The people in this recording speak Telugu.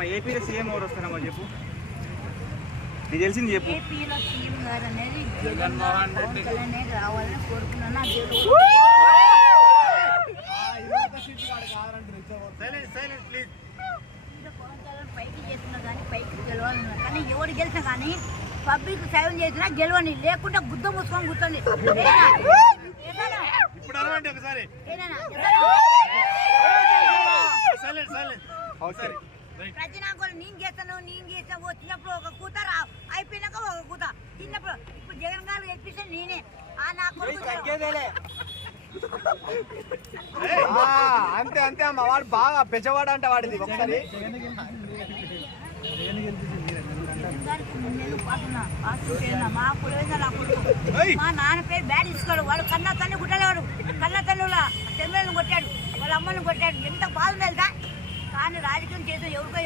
అమ్మ ఏపీలో సీఎం ఎవరు వస్తారమ్మా చెప్పు, నీకు తెలిసింది చెప్పు. ఏపీలో సీఎం గారు అనేది జగన్మోహన్ రెడ్డి రావాలని కోరుకున్నాను. పైకి చేస్తున్నా కానీ పైకి గెలవాలన్నా కానీ ఎవరు గెలిచినా కానీ పబ్లిక్ సేవం చేసినా గెలవని, లేకుండా గుద్ద మూసుకొని కూర్చోండి. ప్రతి నాకు నేను చేస్తాను వచ్చినప్పుడు ఒక కూత అయిపోయినాక ఒక కూత తిన్నప్పుడు. ఇప్పుడు జగన్ గారు గెలిపిస్తే నేనే నాకు అంతే అంతే అమ్మ. వాడు బాగా పెద్దవాడు అంట వాడిది. ఒకసారి మా కులవేంద్ర నా కొడుకు మా నాన్న పేరు బ్యాడ్ ఇసుకోడు. వాడు కన్నా తల్లి గుట్టలేవాడు, కన్నా తల్లిలా చెల్లెలను కొట్టాడు, వాళ్ళ అమ్మని కొట్టాడు. ఎంత బాధ వెళ్తా కానీ రాజకీయం చేసిన ఎవరికో